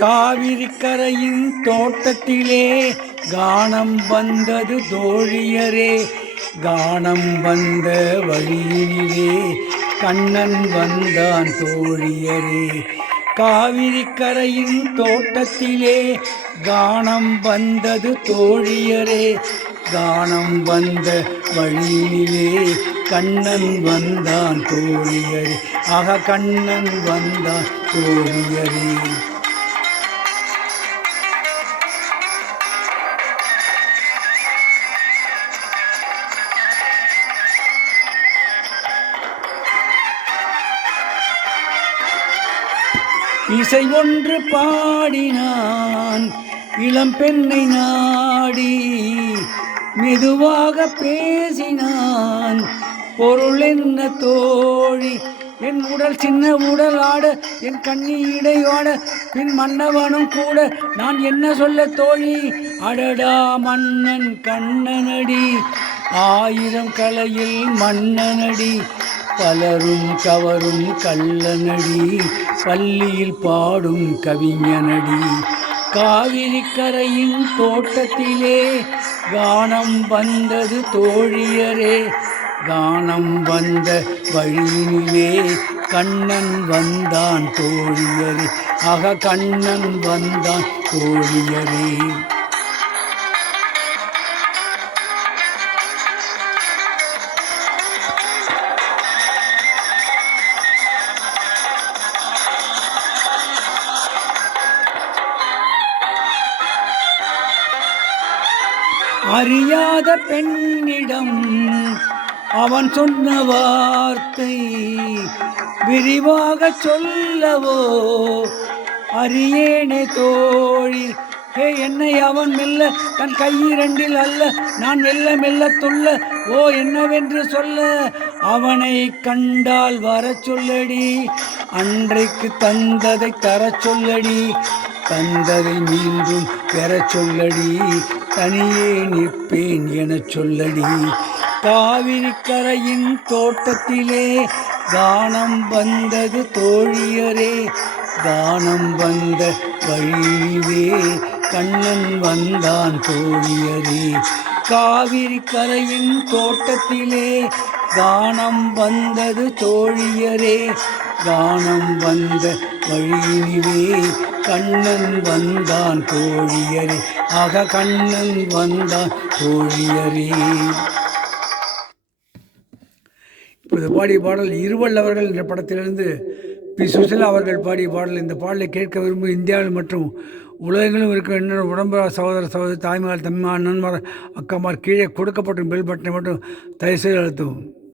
காவிரி கரையின் தோட்டத்திலே கானம் வந்தது தோழியரே, கானம் வந்த வழியிலே கண்ணன் வந்தான் தோழியரே. காவிரி கரையின் தோட்டத்திலே கானம் வந்தது தோழியரே, கானம் வந்த வழியிலே கண்ணன் வந்தான் தோழியரே. ஆக கண்ணன் வந்தான் தோழியரே. இசை ஒன்று பாடினான் இளம் பெண்ணை நாடி, மெதுவாக பேசினான் பொருள் என்ன தோழி. என் உடல் சின்ன உடல் ஆட, என் கண்ணி இடையோட, பின் மன்னவனும் கூட நான் என்ன சொல்ல தோழி. அடடா மன்னன் கண்ணனடி, ஆயிரம் கலையில் மன்னனடி, பலரும் கவரும் கள்ளனடி, பள்ளியில் பாடும் கவிஞனடி. காவிரி கரையின் தோட்டத்திலே கானம் வந்தது தோழியரே, கானம் வந்த வழியிலே கண்ணன் வந்தான் தோழியரே. ஆக கண்ணன் வந்தான் தோழியரே. அறியாத பெண்ணிடம் அவன் சொன்ன வார்த்தை விரிவாக சொல்லவோ அறியேனே தோழி. என்னை அவன் மெல்ல தன் கையிரண்டில் அல்ல, நான் மெல்ல மெல்ல துள்ள ஓ என்னவென்று சொல்ல. அவனை கண்டால் வர சொல்லடி, அன்றைக்கு தந்ததை தர சொல்லடி, தந்ததை மீண்டும் பெற சொல்லடி, தனியே நிற்பேன் என சொல்லடி. காவிரி கரையின் தோட்டத்திலே கானம் வந்தது தோழியரே, கானம் வந்த வழியிலே கண்ணன் வந்தான் தோழியரே. காவிரி கரையின் தோட்டத்திலே கானம் வந்தது தோழியரே, கானம் வந்த வழியிலே கண்ணன் வந்தான் தோழியரே. ஆக கண்ணன் வந்தான் தோழியரே. இப்போது பாடிய பாடல் இருவல்லவர்கள் என்ற படத்திலிருந்து பி. சுசிலா அவர்கள் பாடிய பாடல். இந்த பாடலை கேட்க விரும்பும் இந்தியாவில் மற்றும் உலகங்களும் இருக்க என்னோட உடம்புற சகோதர சகோதரி, தாய்மார், தம்மார், நண்பர், அக்காமார், கீழே கொடுக்கப்பட்ட பெல் பட்டனை மட்டும் தயவுசெய்து அழுத்தவும்.